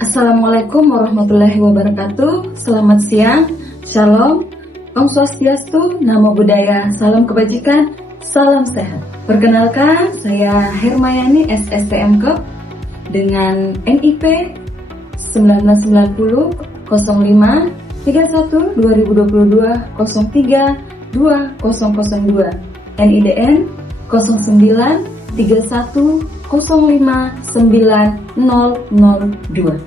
Assalamualaikum warahmatullahi wabarakatuh. Selamat siang, shalom, Om Swastiastu, Namo Buddhaya, salam kebajikan, salam sehat. Perkenalkan, saya Hermayani SSTMK dengan NIP 1990 05 31 2022 03 2002, NIDN 09 31 05 9002.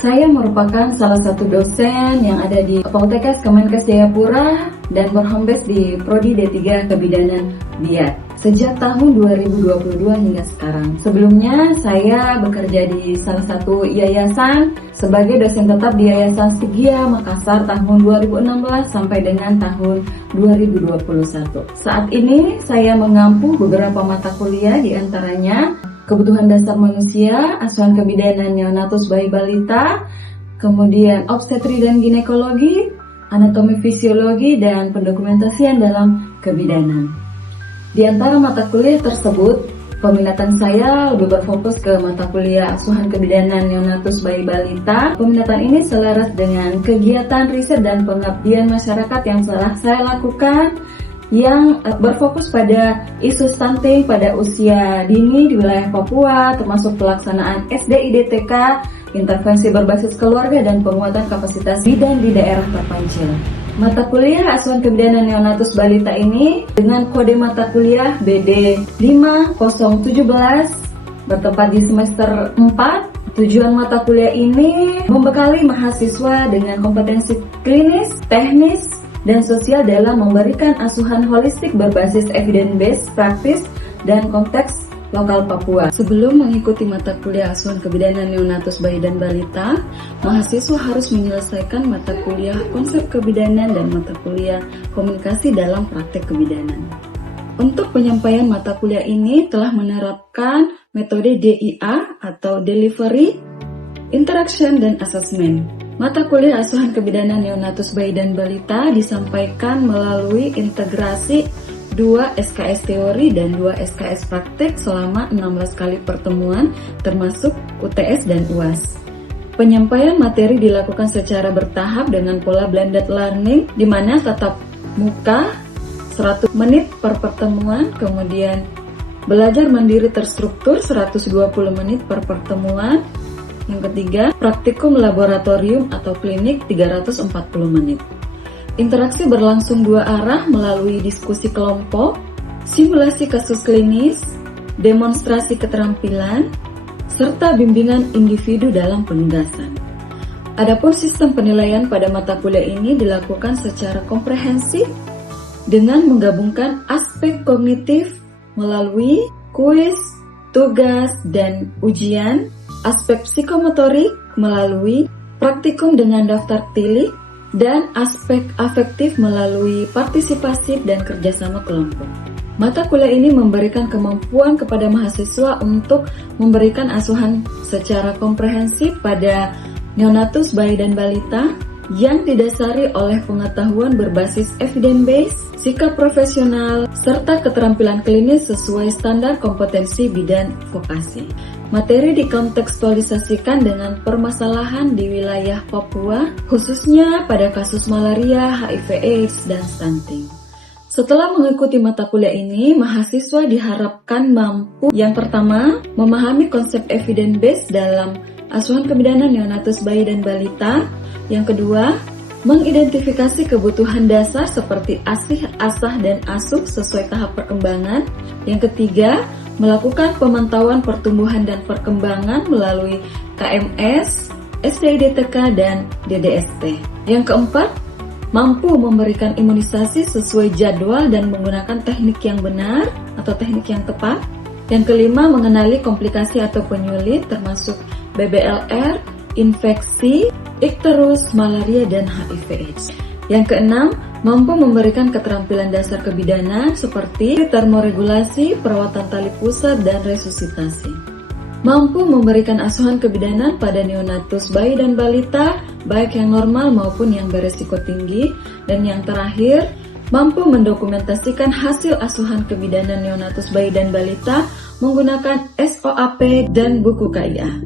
Saya merupakan salah satu dosen yang ada di Poltekkes Kemenkes Jayapura dan berhome base di Prodi D3 Kebidanan Biat sejak tahun 2022 hingga sekarang. Sebelumnya saya bekerja di salah satu yayasan sebagai dosen tetap di Yayasan Sigia Makassar tahun 2016 sampai dengan tahun 2021. Saat ini saya mengampu beberapa mata kuliah, di antaranya Kebutuhan Dasar Manusia, Asuhan Kebidanan Neonatus Bayi Balita, kemudian Obstetri dan Ginekologi, Anatomi Fisiologi, dan Pendokumentasian dalam Kebidanan. Di antara mata kuliah tersebut, peminatan saya lebih berfokus ke mata kuliah Asuhan Kebidanan Neonatus Bayi Balita. Peminatan ini selaras dengan kegiatan riset dan pengabdian masyarakat yang telah saya lakukan, yang berfokus pada isu stunting pada usia dini di wilayah Papua, termasuk pelaksanaan SDIDTK, intervensi berbasis keluarga, dan penguatan kapasitas bidan di daerah terpencil. Mata kuliah Asuhan Kebidanan Neonatus Balita ini dengan kode mata kuliah BD 5017 bertempat di semester 4. Tujuan mata kuliah ini membekali mahasiswa dengan kompetensi klinis, teknis, dan sosial dalam memberikan asuhan holistik berbasis evidence-based practice dan konteks lokal Papua. Sebelum mengikuti mata kuliah Asuhan Kebidanan Neonatus Bayi dan Balita, mahasiswa harus menyelesaikan mata kuliah Konsep Kebidanan dan mata kuliah Komunikasi dalam Praktek Kebidanan. Untuk penyampaian mata kuliah ini telah menerapkan metode DIA atau Delivery, Interaction, dan Assessment. Mata kuliah Asuhan Kebidanan Neonatus Bayi dan Balita disampaikan melalui integrasi 2 SKS teori dan 2 SKS praktek selama 16 kali pertemuan termasuk UTS dan UAS. Penyampaian materi dilakukan secara bertahap dengan pola blended learning, di mana tatap muka 100 menit per pertemuan, kemudian belajar mandiri terstruktur 120 menit per pertemuan. Yang ketiga, praktikum laboratorium atau klinik 340 menit. Interaksi berlangsung dua arah melalui diskusi kelompok, simulasi kasus klinis, demonstrasi keterampilan, serta bimbingan individu dalam penugasan. Adapun sistem penilaian pada mata kuliah ini dilakukan secara komprehensif dengan menggabungkan aspek kognitif melalui kuis, tugas, dan ujian, aspek psikomotorik melalui praktikum dengan daftar tilik, dan aspek afektif melalui partisipasi dan kerjasama kelompok. Mata kuliah ini memberikan kemampuan kepada mahasiswa untuk memberikan asuhan secara komprehensif pada neonatus bayi dan balita yang didasari oleh pengetahuan berbasis evidence-based, sikap profesional, serta keterampilan klinis sesuai standar kompetensi bidang vokasi. Materi dikontekstualisasikan dengan permasalahan di wilayah Papua, khususnya pada kasus malaria, HIV/AIDS, dan stunting. Setelah mengikuti mata kuliah ini, mahasiswa diharapkan mampu, yang pertama, memahami konsep evidence-based dalam asuhan kebidanan neonatus bayi dan balita. Yang kedua, mengidentifikasi kebutuhan dasar seperti ASIH, ASAH, dan ASUH sesuai tahap perkembangan. Yang ketiga, melakukan pemantauan pertumbuhan dan perkembangan melalui KMS, SDIDTK, dan DDST. Yang keempat, mampu memberikan imunisasi sesuai jadwal dan menggunakan teknik yang benar atau teknik yang tepat. Yang kelima, mengenali komplikasi atau penyulit termasuk BBLR, infeksi, ikterus, malaria, dan HIV/AIDS. Yang keenam, mampu memberikan keterampilan dasar kebidanan seperti termoregulasi, perawatan tali pusat, dan resusitasi. Mampu memberikan asuhan kebidanan pada neonatus bayi dan balita, baik yang normal maupun yang beresiko tinggi. Dan yang terakhir, mampu mendokumentasikan hasil asuhan kebidanan neonatus bayi dan balita menggunakan SOAP dan buku KIA.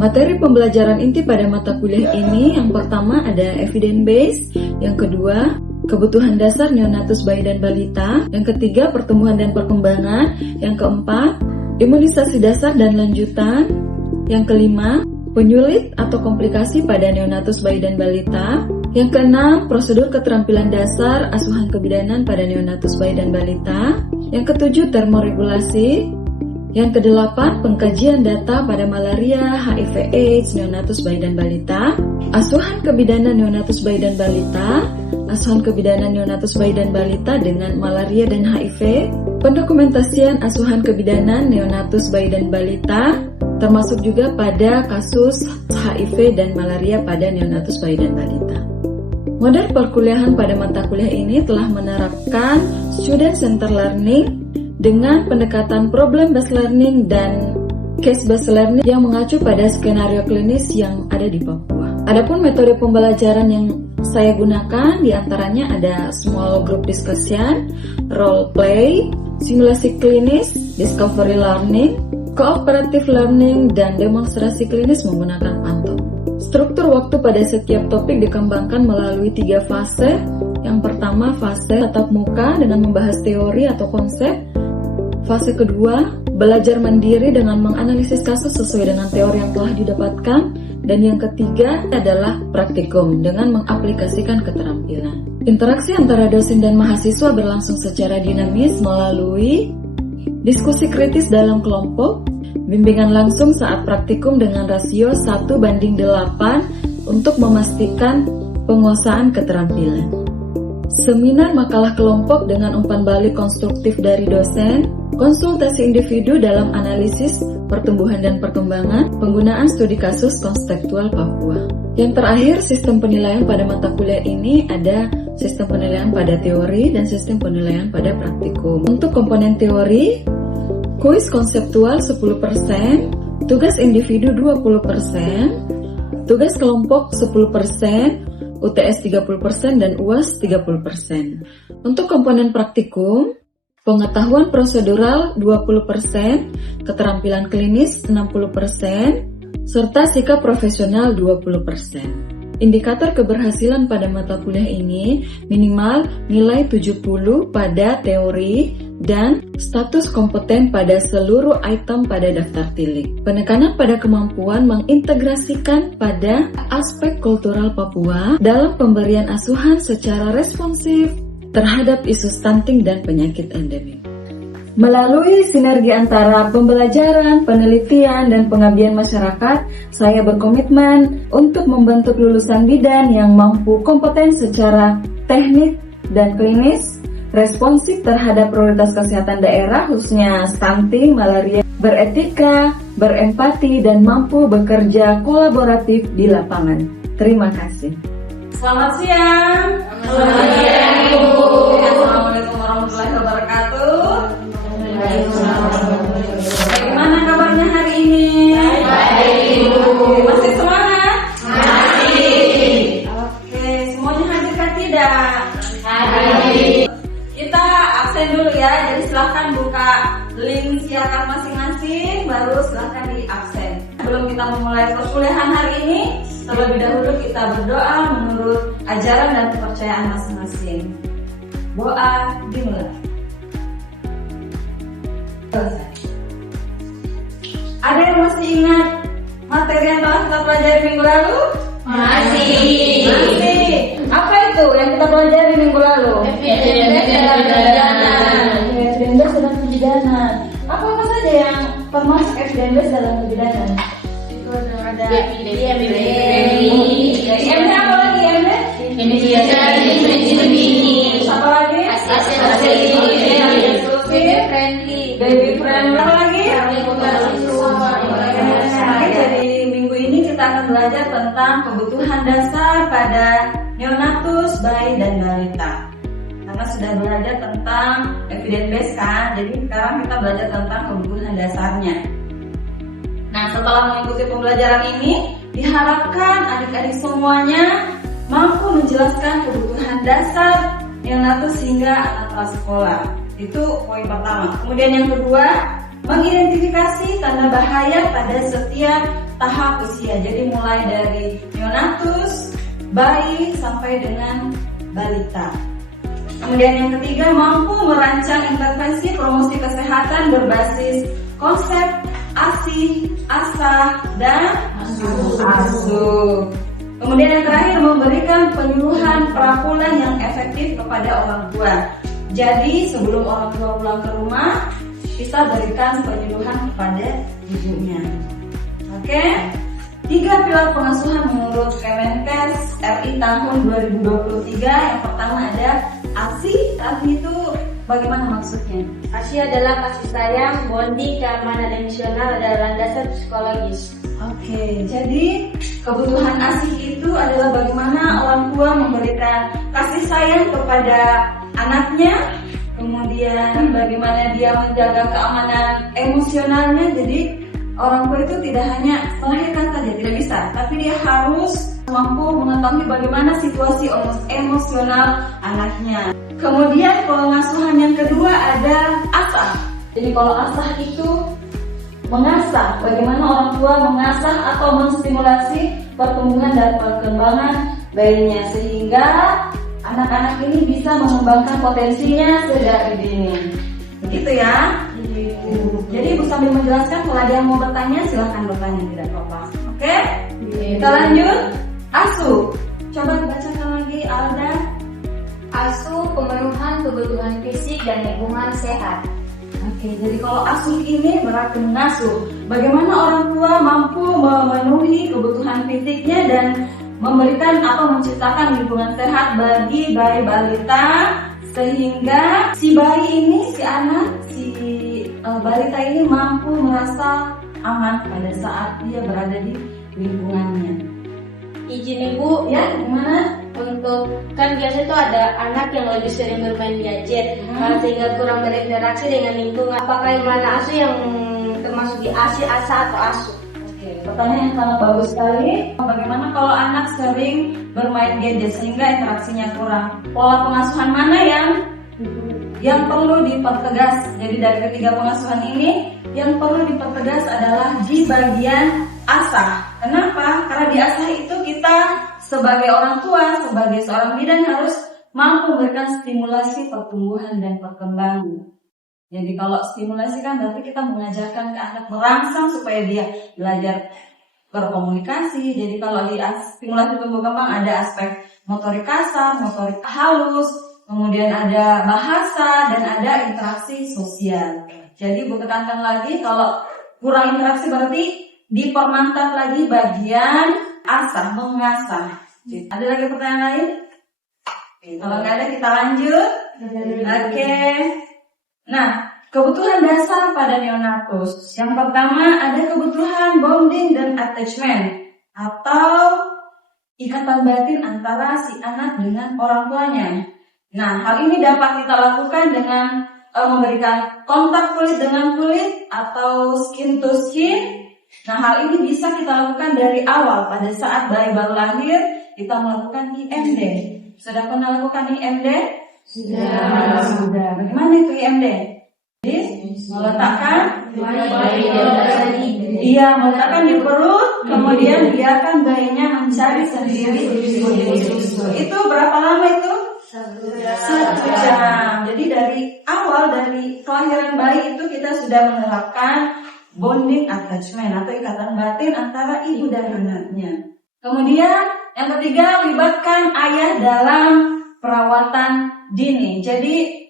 Materi pembelajaran inti pada mata kuliah ini yang pertama ada evidence based, yang kedua kebutuhan dasar neonatus bayi dan balita, yang ketiga pertumbuhan dan perkembangan, yang keempat imunisasi dasar dan lanjutan, yang kelima penyulit atau komplikasi pada neonatus bayi dan balita, yang keenam prosedur keterampilan dasar asuhan kebidanan pada neonatus bayi dan balita, yang ketujuh termoregulasi, yang kedelapan pengkajian data pada malaria, HIV/AIDS, neonatus bayi dan balita, asuhan kebidanan neonatus bayi dan balita, asuhan kebidanan neonatus bayi dan balita dengan malaria dan HIV, pendokumentasian asuhan kebidanan neonatus bayi dan balita, termasuk juga pada kasus HIV dan malaria pada neonatus bayi dan balita. Model perkuliahan pada mata kuliah ini telah menerapkan student center learning dengan pendekatan problem based learning dan case based learning yang mengacu pada skenario klinis yang ada di Papua. Adapun metode pembelajaran yang saya gunakan diantaranya ada small group discussion, role play, simulasi klinis, discovery learning, cooperative learning, dan demonstrasi klinis menggunakan pantun. Struktur waktu pada setiap topik dikembangkan melalui 3 fase. Yang pertama fase tatap muka dengan membahas teori atau konsep. Fase kedua, belajar mandiri dengan menganalisis kasus sesuai dengan teori yang telah didapatkan. Dan yang ketiga adalah praktikum dengan mengaplikasikan keterampilan. Interaksi antara dosen dan mahasiswa berlangsung secara dinamis melalui diskusi kritis dalam kelompok, bimbingan langsung saat praktikum dengan rasio 1:8 untuk memastikan penguasaan keterampilan. Seminar makalah kelompok dengan umpan balik konstruktif dari dosen, konsultasi individu dalam analisis pertumbuhan dan perkembangan, penggunaan studi kasus konstektual Papua. Yang terakhir, sistem penilaian pada mata kuliah ini ada sistem penilaian pada teori dan sistem penilaian pada praktikum. Untuk komponen teori, kuis konseptual 10%, tugas individu 20%, tugas kelompok 10%, UTS 30% dan UAS 30%. Untuk komponen praktikum, pengetahuan prosedural 20%, keterampilan klinis 60%, serta sikap profesional 20%. Indikator keberhasilan pada mata kuliah ini minimal nilai 70 pada teori dan status kompeten pada seluruh item pada daftar tilik. Penekanan pada kemampuan mengintegrasikan pada aspek kultural Papua dalam pemberian asuhan secara responsif terhadap isu stunting dan penyakit endemik. Melalui sinergi antara pembelajaran, penelitian, dan pengabdian masyarakat, saya berkomitmen untuk membentuk lulusan bidan yang mampu kompeten secara teknik dan klinis, responsif terhadap prioritas kesehatan daerah khususnya stunting, malaria, beretika, berempati, dan mampu bekerja kolaboratif di lapangan. Terima kasih. Selamat siang. Selamat siang, Ibu. Assalamualaikum warahmatullahi wabarakatuh. Bagaimana kabarnya hari ini? Baik, Ibu. Masih semangat? Masih. Oke, semuanya hadir kan tidak? Hadir. Kita absen dulu ya, jadi silahkan buka link siaran masing-masing, baru silahkan di absen. Sebelum kita memulai perkuliahan hari ini, terlebih dahulu kita berdoa menurut ajaran dan kepercayaan masing-masing. Doa dimulai. Ada yang masih ingat materi yang telah kita pelajari minggu lalu? Masih. Apa itu yang kita pelajari minggu lalu? Evidence dan kebidanan. Evidence dan kebidanan. Apa saja yang termasuk evidence dalam kebidanan? Itu ada evidence. M-nya apa lagi M-nya? Apa lagi? Hasil Baby friendly. Apa lagi? Jadi minggu ini kita akan belajar tentang kebutuhan dasar pada neonatus, bayi dan balita. Karena sudah belajar tentang evidence based kan, jadi sekarang kita belajar tentang kebutuhan dasarnya. Nah, setelah mengikuti pembelajaran ini, diharapkan adik-adik semuanya mampu menjelaskan kebutuhan dasar neonatus hingga anak kelas sekolah. Itu poin pertama. Kemudian yang kedua, mengidentifikasi tanda bahaya pada setiap tahap usia. Jadi mulai dari neonatus, bayi sampai dengan balita. Kemudian yang ketiga, mampu merancang intervensi promosi kesehatan berbasis konsep ASI, ASA, dan ASU. Kemudian yang terakhir, memberikan penyuluhan prapulan yang efektif kepada orang tua. Jadi sebelum orang tua pulang ke rumah, kita berikan penyuluhan kepada ibunya. Oke? 3 pilar pengasuhan menurut Kemenkes RI tahun 2023. Yang pertama ada ASI. ASI itu bagaimana maksudnya? ASI adalah kasih sayang, bonding, keamanan emosional adalah landasan psikologis. Oke, jadi kebutuhan ASI itu adalah bagaimana orang tua memberikan kasih sayang kepada anaknya, kemudian bagaimana dia menjaga keamanan emosionalnya. Jadi orang tua itu tidak hanya melahirkan saja, tidak bisa, tapi dia harus mampu mengetahui bagaimana situasi emosional anaknya. Kemudian pengasuhan yang kedua ada asah. Jadi kalau asah itu mengasah, bagaimana orang tua mengasah atau menstimulasi pertumbuhan dan perkembangan bayinya sehingga anak-anak ini bisa mengembangkan potensinya sedari dini. Begitu ya. Jadi Ibu sambil menjelaskan, kalau ada yang mau bertanya silahkan bertanya, tidak apa-apa. Oke? Kita lanjut. ASU. Coba dibacakan lagi Alda. ASU pemenuhan kebutuhan fisik dan lingkungan sehat. Oke, jadi kalau asuh ini berarti mengasuh. Bagaimana orang tua mampu memenuhi kebutuhan fisiknya dan memberikan atau menciptakan lingkungan sehat bagi bayi balita sehingga si bayi ini, si anak, si balita ini mampu merasa aman pada saat dia berada di lingkungannya. Izin Ibu, Ya, gimana? untuk kan biasa itu ada anak yang lebih sering bermain gadget sehingga kurang berinteraksi dengan lingkungan. Apakah yang mana ASU yang termasuk di ASI, ASA atau ASU? Oke, pertanyaan yang sangat bagus sekali. Bagaimana kalau anak sering bermain gadget sehingga interaksinya kurang? Pola pengasuhan mana yang perlu dipertegas? Jadi dari ketiga pengasuhan ini, yang perlu dipertegas adalah di bagian asah. Kenapa? Karena di asah itu kita sebagai orang tua, sebagai seorang bidan harus mampu memberikan stimulasi pertumbuhan dan perkembangan. Jadi kalau stimulasi kan berarti kita mengajarkan ke anak merangsang supaya dia belajar berkomunikasi. Jadi kalau di stimulasi tumbuh kembang ada aspek motorik kasar, motorik halus, kemudian ada bahasa dan ada interaksi sosial. Jadi Bu tekankan lagi, kalau kurang interaksi berarti dipermantap lagi bagian asah, mengasah. Ada lagi pertanyaan lain? Kalau nggak ada kita lanjut. Oke. Nah, kebutuhan dasar pada neonatus. Yang pertama ada kebutuhan bonding dan attachment atau ikatan batin antara si anak dengan orang tuanya. Nah, hal ini dapat kita lakukan dengan memberikan kontak kulit dengan kulit atau skin to skin. Nah, hal ini bisa kita lakukan dari awal. Pada saat bayi baru lahir, kita melakukan IMD. Sudah pernah lakukan IMD? Sudah. Bagaimana itu IMD? Jadi, meletakkan meletakkan di perut, kemudian biarkan bayinya mencari sendiri susu. Itu berapa lama itu? 1 jam. Jadi dari awal, dari kelahiran bayi itu kita sudah menerapkan bonding attachment atau ikatan batin antara ibu dan anaknya. Kemudian yang ketiga, libatkan ayah dalam perawatan dini. Jadi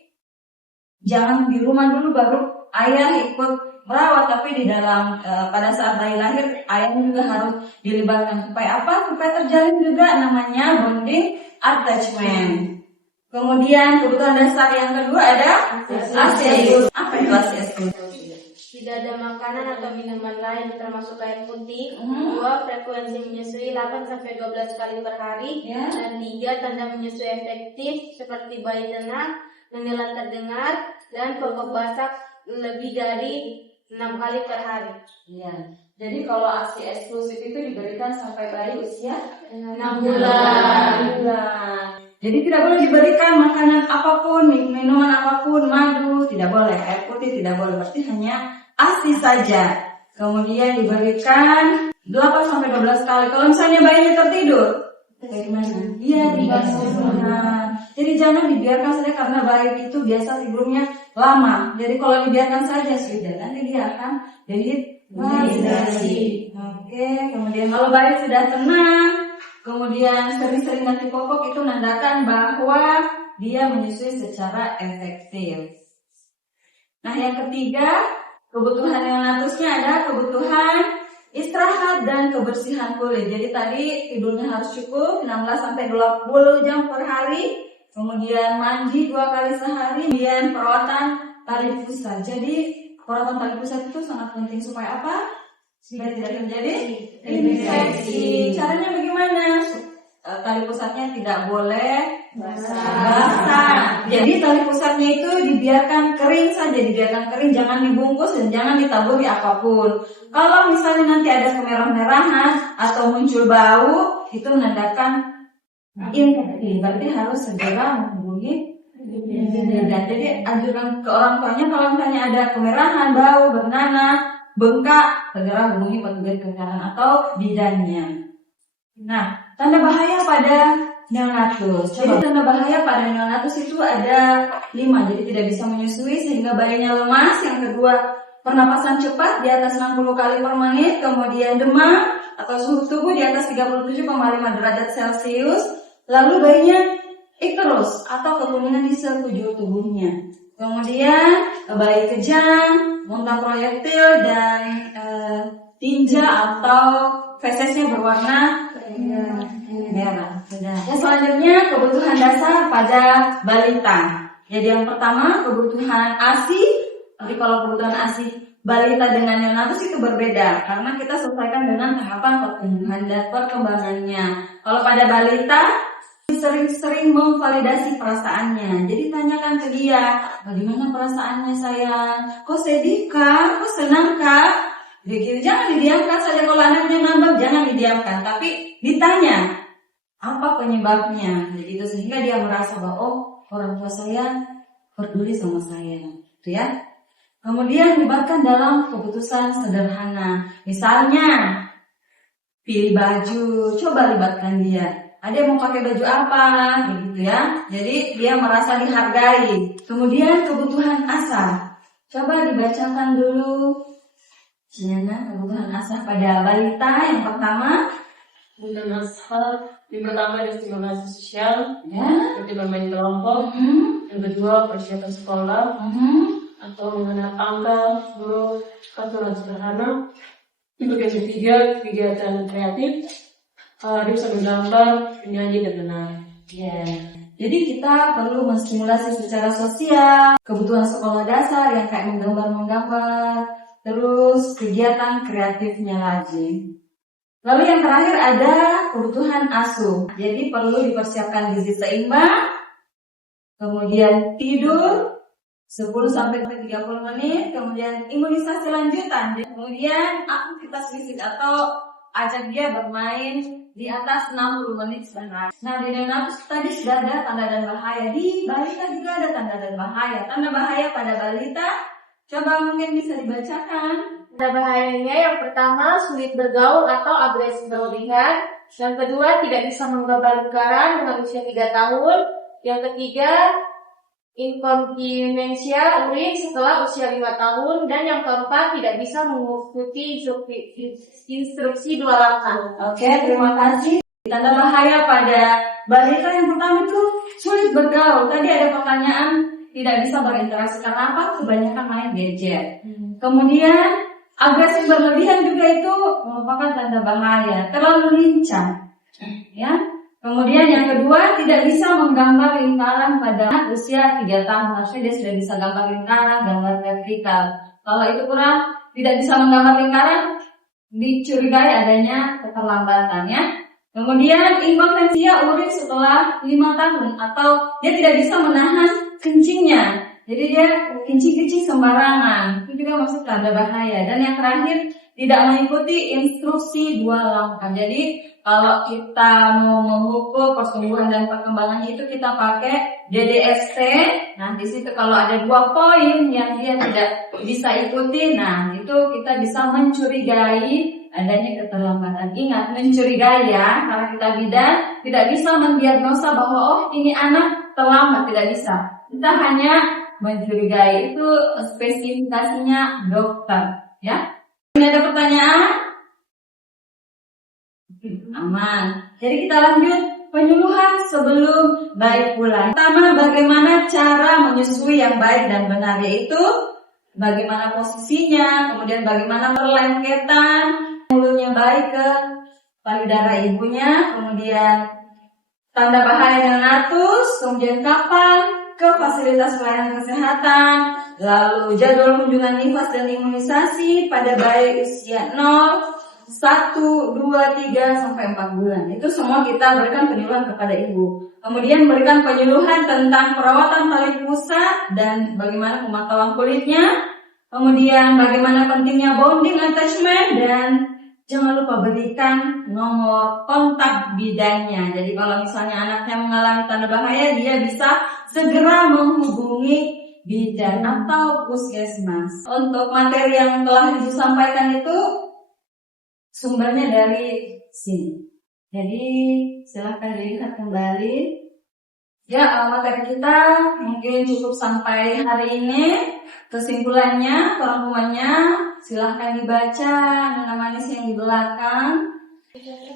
jangan di rumah dulu baru ayah ikut merawat, tapi di dalam pada saat bayi lahir ayahnya juga harus dilibatkan. Supaya apa? Supaya terjalin juga namanya bonding attachment. Kemudian kebutuhan dasar yang kedua ada ASI. Apa itu ASI? Tidak ada makanan atau minuman lain termasuk air putih. 2. Frekuensi menyusui 8-12 kali per hari. Dan 3. Tanda menyusui efektif seperti bayi tenang, menilan terdengar, dan popok basah lebih dari 6 kali per hari. Iya. Jadi kalau ASI eksklusif itu diberikan sampai bayi usia 6 bulan. Jadi tidak boleh diberikan makanan apapun, minuman apapun, madu tidak boleh, air putih tidak boleh. Berarti hanya ASI saja. Kemudian diberikan 8-12 kali. Kalau misalnya bayinya tertidur, bagaimana? Iya, dibangun. Jadi jangan dibiarkan saja karena bayi itu biasa tidurnya lama. Jadi kalau dibiarkan saja sudah, nanti dia akan dehidrasi. Oke, kemudian kalau bayi sudah tenang, kemudian sering-sering ganti popok, itu menandakan bahwa dia menyusui secara efektif. Nah, yang ketiga, kebutuhan neonatusnya ada kebutuhan istirahat dan kebersihan kulit. Jadi tadi tidurnya harus cukup 16-20 jam per hari. Kemudian mandi 2 kali sehari. Kemudian perawatan tali pusat. Jadi perawatan tali pusat itu sangat penting supaya apa? Supaya tidak terjadi infeksi. Caranya bagaimana? Tali pusatnya tidak boleh basah. Jadi tali pusatnya itu dibiarkan kering saja, jangan dibungkus dan jangan ditaburi apapun. Kalau misalnya nanti ada kemerah-merahan atau muncul bau, itu menandakan infeksi. Berarti harus segera menghubungi bidan. Jadi anjurkan ke orang tuanya kalau misalnya ada kemerahan, bau, bernanah, bengkak, segera hubungi petugas kesehatan atau bidannya. Nah, tanda bahaya pada neonatus. Jadi tanda bahaya pada neonatus itu ada 5. Jadi tidak bisa menyusui sehingga bayinya lemas. Yang kedua, pernapasan cepat di atas 60 kali per menit. Kemudian demam atau suhu tubuh di atas 37,5 derajat Celcius. Lalu bayinya icterus atau kekuningan di sekujur tubuhnya. Kemudian bayi kejang, muntah proyektil dan tinja atau fesesnya berwarna merah. Yang selanjutnya kebutuhan dasar pada balita. Jadi yang pertama kebutuhan ASI. Jadi kalau kebutuhan ASI balita dengan neonatus itu berbeda karena kita sesuaikan dengan tahapan pertumbuhan dan perkembangannya. Kalau pada balita sering-sering memvalidasi perasaannya. Jadi tanyakan ke dia, bagaimana perasaannya sayang? Kok sedih kah? Kok senang kah? Begitu, jangan didiamkan saja. Kalau anaknya ngambek jangan didiamkan, tapi ditanya apa penyebabnya. Begitu sehingga dia merasa bahwa oh, orang tua saya peduli sama saya, gitu ya. Kemudian libatkan dalam keputusan sederhana. Misalnya pilih baju, coba libatkan dia. Ada yang mau pakai baju apa, gitu ya. Jadi dia merasa dihargai. Kemudian kebutuhan asah. Coba dibacakan dulu. Kebutuhan asah pada balita yang pertama. Kebutuhan asah yang pertama stimulasi sosial, Ya. seperti bermain kelompok. Yang kedua persiapan sekolah atau mengenal angka, huruf, aturan sederhana. Yang ketiga kegiatan kreatif. Dia bisa menggambar, menyanyi, dan menari. Ya. Jadi kita perlu menstimulasi secara sosial, kebutuhan sekolah dasar yang kayak menggambar, terus kegiatan kreatifnya lagi. Lalu yang terakhir ada kebutuhan asuh. Jadi perlu dipersiapkan gizi seimbang, kemudian tidur 10-30 menit, kemudian imunisasi lanjutan, kemudian aktivitas fisik atau ajak dia bermain di atas 60 menit sehari. Nah, di neonatus tadi sudah ada tanda dan bahaya. Di balita juga ada tanda dan bahaya. Tanda bahaya pada balita, coba mungkin bisa dibacakan. Tanda bahayanya yang pertama sulit bergaul atau agresif berlebihan. Yang kedua tidak bisa menggambar lingkaran dengan usia 3 tahun. Yang ketiga inkontinensia urin setelah usia 5 tahun. Dan yang keempat tidak bisa mengikuti instruksi 2 langkah. Oke, terima kasih. Tanda bahaya pada balita yang pertama itu sulit bergaul. Tadi ada pertanyaan tidak bisa berinteraksi karena apa? Kebanyakan main gadget. Kemudian agresif berlebihan juga itu merupakan tanda bahaya. Terlalu lincah, ya. Kemudian yang kedua tidak bisa menggambar lingkaran pada usia 3 tahun. Harusnya dia sudah bisa gambar lingkaran, gambar vertikal. Kalau itu kurang, tidak bisa menggambar lingkaran, dicurigai adanya keterlambatan, ya. Kemudian inkontinensia urin setelah 5 tahun atau dia tidak bisa menahan kencingnya. Jadi dia kencing-kencing sembarangan. Itu juga masuk tanda bahaya. Dan yang terakhir tidak mengikuti instruksi 2 langkah. Jadi kalau kita mau mengukur pertumbuhan dan perkembangannya itu kita pakai DDST. Nah, di situ kalau ada 2 poin yang dia tidak bisa ikuti, nah itu kita bisa mencurigai adanya keterlambatan. Ingat, mencurigai ya, karena kita bidan tidak bisa mendiagnosa bahwa oh ini anak terlambat, tidak bisa. Kita hanya mencurigai, itu spesifikasinya dokter ya. Ini ada pertanyaan? Aman. Jadi kita lanjut penyuluhan sebelum bayi pulang. Pertama, bagaimana cara menyusui yang baik dan benar, yaitu bagaimana posisinya, kemudian bagaimana perlengketan mulutnya baik ke payudara ibunya, kemudian tanda bahaya neonatus, kemudian kapan ke fasilitas pelayanan kesehatan, lalu jadwal kunjungan nifas dan imunisasi pada bayi usia 0, 1, 2, 3, sampai 4 bulan. Itu semua kita berikan penyuluhan kepada ibu. Kemudian berikan penyuluhan tentang perawatan tali pusat dan bagaimana pemantauan kulitnya. Kemudian bagaimana pentingnya bonding attachment, dan jangan lupa berikan nomor kontak bidannya. Jadi kalau misalnya anaknya mengalami tanda bahaya, dia bisa segera menghubungi bidan atau puskesmas. Untuk materi yang telah Ibu sampaikan itu sumbernya dari sini. Jadi silahkan dilihat kembali. Ya, materi kita mungkin cukup sampai hari ini. Kesimpulannya, perempuannya silahkan dibaca nama manis yang di belakang.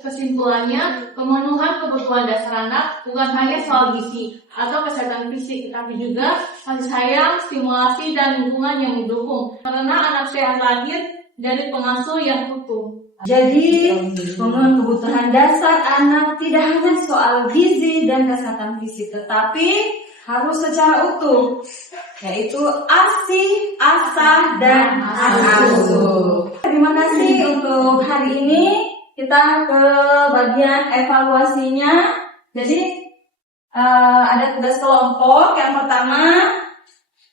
Kesimpulannya, pemenuhan kebutuhan dasar anak bukan hanya soal gizi atau kesehatan fisik, tapi juga kasih sayang, stimulasi, dan lingkungan yang mendukung. Karena anak sehat lahir dari pengasuh yang utuh. Jadi, pemenuhan kebutuhan dasar anak tidak hanya soal gizi dan kesehatan fisik, tetapi harus secara utuh, yaitu ASI, ASA, dan asuh. Terima kasih untuk hari ini. Kita ke bagian evaluasinya. Jadi ada tugas kelompok. Yang pertama,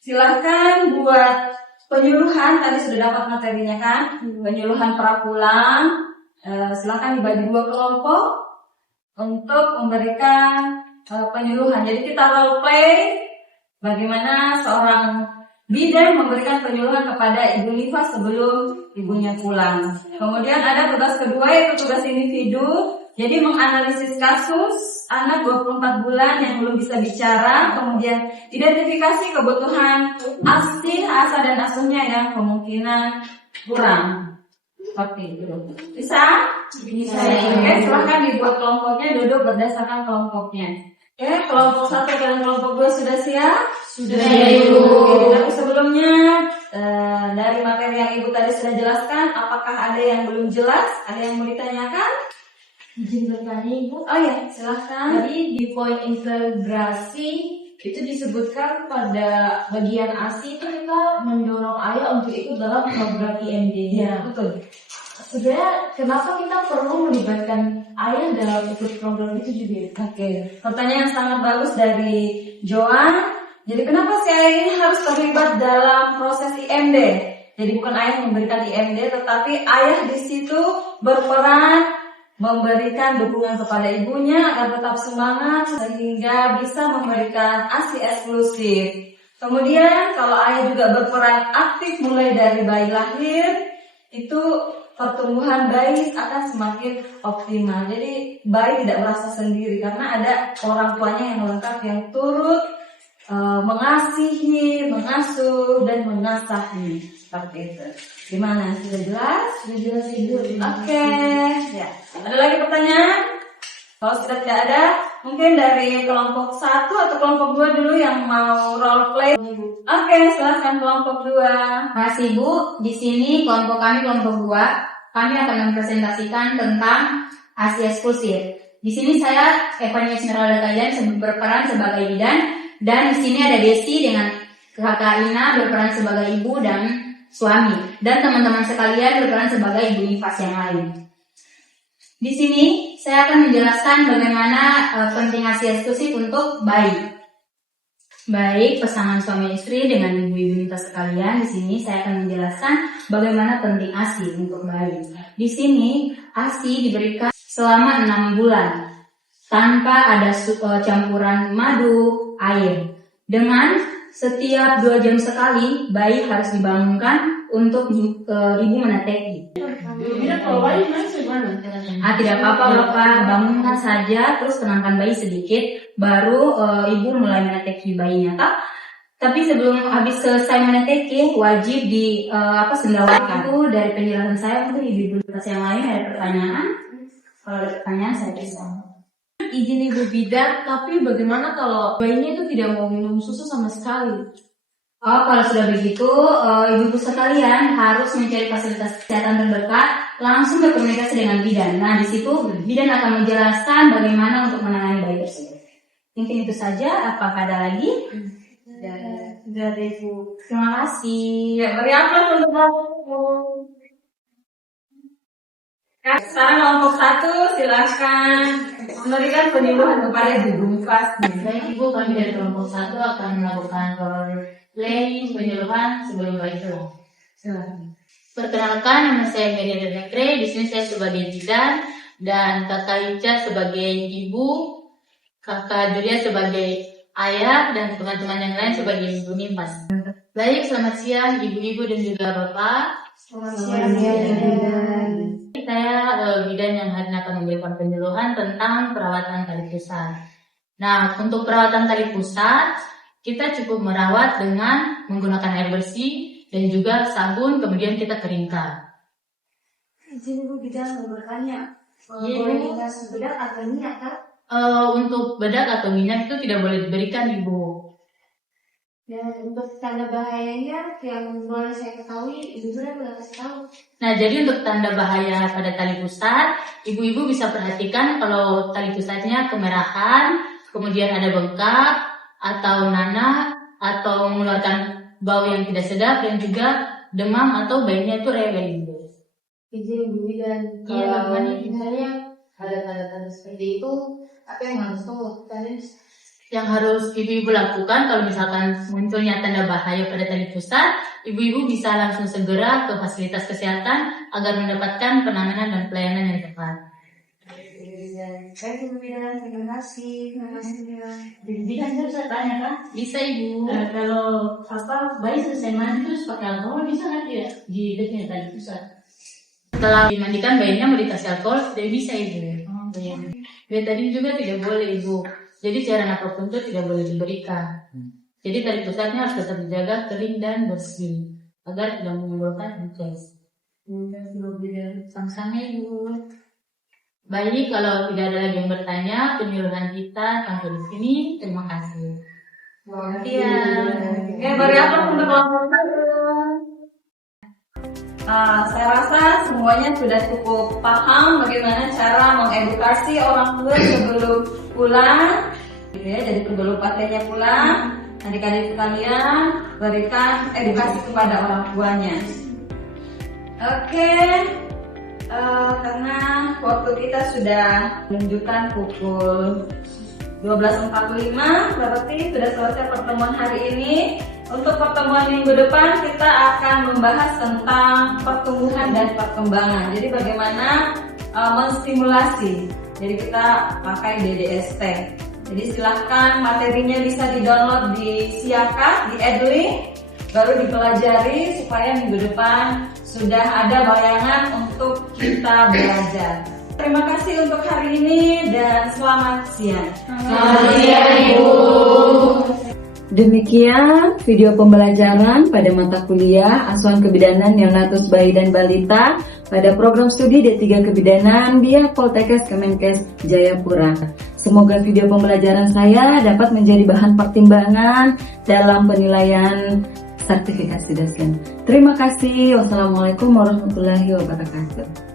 silahkan buat penyuluhan. Tadi sudah dapat materinya kan? Penyuluhan prapulang. Silahkan dibagi 2 kelompok untuk memberikan penyuluhan. Jadi kita role play bagaimana seorang bidan memberikan penyuluhan kepada ibu nifas sebelum ibunya pulang. Kemudian ada tugas kedua, yaitu tugas individu. Jadi menganalisis kasus anak 24 bulan yang belum bisa bicara, kemudian identifikasi kebutuhan ASI, ASA, dan asuhnya yang kemungkinan kurang. Seperti itu. Bisa? Bisa. Oke, silahkan dibuat kelompoknya, duduk berdasarkan kelompoknya. Oke, kelompok 1 dan kelompok 2 sudah siap? Sudah, Ibu. Oke, tapi sebelumnya dari materi yang Ibu tadi sudah jelaskan, apakah ada yang belum jelas? Ada yang mau ditanyakan? Izin bertanya, Ibu. Oh ya, silahkan. Tadi di poin integrasi itu disebutkan pada bagian ASI itu kita mendorong ayah untuk ikut dalam program IMD. Ya, betul. Sebenarnya kenapa kita perlu melibatkan ayah dalam ikut program itu juga? Oke, pertanyaan yang sangat bagus dari Joan. Jadi kenapa si ayah ini harus terlibat dalam proses IMD? Jadi bukan ayah memberikan IMD, tetapi ayah di situ berperan memberikan dukungan kepada ibunya agar tetap semangat sehingga bisa memberikan ASI eksklusif. Kemudian kalau ayah juga berperan aktif mulai dari bayi lahir, itu pertumbuhan bayi akan semakin optimal. Jadi bayi tidak merasa sendiri karena ada orang tuanya yang lengkap yang turut mengasihi, mengasuh, dan mengasahi. Seperti itu. Gimana? Sudah jelas? Sudah jelas, Ibu. Oke. Ya. Ada lagi pertanyaan? Kalau sudah tidak ada, mungkin dari kelompok 1 atau kelompok 2 dulu yang mau role play. Oke, silahkan kelompok 2. Makasih Bu, di sini kelompok kami kelompok 2, kami akan mempresentasikan tentang ASI eksklusif. Di sini saya Evania Esmeralda Kalian berperan sebagai bidan, dan di sini ada Desi dengan kakak Ina berperan sebagai ibu dan suami, dan teman-teman sekalian berperan sebagai ibu nifas yang lain. Di sini saya akan menjelaskan bagaimana penting ASI eksklusif untuk bayi. Baik pasangan suami istri dengan ibu-ibu nifas sekalian, di sini saya akan menjelaskan bagaimana penting ASI untuk bayi. Di sini ASI diberikan selama 6 bulan tanpa ada campuran madu, air. Dengan setiap 2 jam sekali bayi harus dibangunkan untuk ibu meneteki. Kalau bayi masih gimana? Tidak apa-apa Bapak, bangunkan saja, terus tenangkan bayi sedikit, baru ibu mulai meneteki bayinya, Kak. Tapi sebelum habis selesai meneteki, wajib sendawakan. Itu dari penjelasan saya, mungkin ibu-ibu yang lain ada pertanyaan? Kalau ada pertanyaan saya bisa. Izin ibu bidan, tapi bagaimana kalau bayinya itu tidak mau minum susu sama sekali? Kalau sudah begitu, ibu-ibu sekalian harus mencari fasilitas kesehatan terdekat, langsung berkomunikasi dengan bidan. Nah, di situ bidan akan menjelaskan bagaimana untuk menangani bayi tersebut. Mungkin itu saja. Apakah ada lagi? Tidak ada ibu. Terima kasih. Ya, beri aplaus untuk aku. Sekarang kelompok 1 silakan memberikan penyuluhan kepada ibu Mufas. Baik Ibu, kami dari kelompok 1 akan melakukan role play penyuluhan sebelum bayi pulang. Silakan. Perkenalkan, nama saya Mary Nekre. Di sini saya sebagai bidan dan Kakak Ica sebagai ibu, Kakak Julia sebagai ayah, dan teman-teman yang lain sebagai ibu Nimpas. Baik, selamat siang ibu-ibu dan juga bapak. Selamat siang ya. Saya bidan yang hari ini akan memberikan penyuluhan tentang perawatan tali pusat. Nah, untuk perawatan tali pusat, kita cukup merawat dengan menggunakan air bersih dan juga sabun, kemudian kita keringkan. Izin ibu bidan mau bertanya. Iya, Boleh Bu. dikasih bedak atau minyak, Kak? Untuk bedak atau minyak itu tidak boleh diberikan, Ibu. Dan untuk tanda bahayanya yang boleh saya ketahui, ibu bidan boleh kasih tahu. Nah, jadi untuk tanda bahaya pada tali pusat, ibu-ibu bisa perhatikan kalau tali pusatnya kemerahan, kemudian ada bengkak, atau nanah, atau mengeluarkan bau yang tidak sedap, dan juga demam atau bayinya itu rewel, Ibu. Izin ibu bidan. Iya, Kalau bagaimana? misalnya ada tanda-tanda seperti itu, apa yang harus kamu lakukan? Yang harus ibu-ibu lakukan kalau misalkan munculnya tanda bahaya pada tali pusat, ibu-ibu bisa langsung segera ke fasilitas kesehatan agar mendapatkan penanganan dan pelayanan yang tepat. Baik ibu bidan, terima kasih. Terima kasih. Bisa saya tanya kan? Bisa Ibu. Kalau bayi selesai mandi terus pakai alkohol bisa nggak ya di dekatnya tali pusat? Setelah dimandikan bayinya mau dikasih alkohol tidak bisa Ibu. Betadin juga tidak boleh Ibu. Jadi cairan apapun itu tidak boleh diberikan. Jadi tali pusatnya harus tetap dijaga kering dan bersih agar tidak menimbulkan infeksi. Sama-sama Ibu. Baik, kalau tidak ada lagi yang bertanya, penyuluhan kita sampai di sini. Terima kasih. Iya. Oke, beri aplaus untuk kelompok 1. Saya rasa semuanya sudah cukup paham bagaimana cara mengedukasi orang tua sebelum pulang. Ya, jadi sebelum pasiennya pulang, adik-adik sekalian berikan edukasi kepada orang tuanya. Oke, karena waktu kita sudah menunjukkan pukul 12.45, berarti sudah selesai pertemuan hari ini. Untuk pertemuan minggu depan kita akan membahas tentang pertumbuhan dan perkembangan. Jadi bagaimana menstimulasi. Jadi kita pakai DDST. Jadi silahkan materinya bisa di-download di Siaka, di Edlink, baru dipelajari supaya minggu depan sudah ada bayangan untuk kita belajar. Terima kasih untuk hari ini dan selamat siang. Selamat siang Ibu. Demikian video pembelajaran pada mata kuliah Asuhan Kebidanan Neonatus Bayi dan Balita pada program studi D3 Kebidanan via Poltekkes Kemenkes Jayapura. Semoga video pembelajaran saya dapat menjadi bahan pertimbangan dalam penilaian sertifikasi dosen. Terima kasih. Wassalamualaikum warahmatullahi wabarakatuh.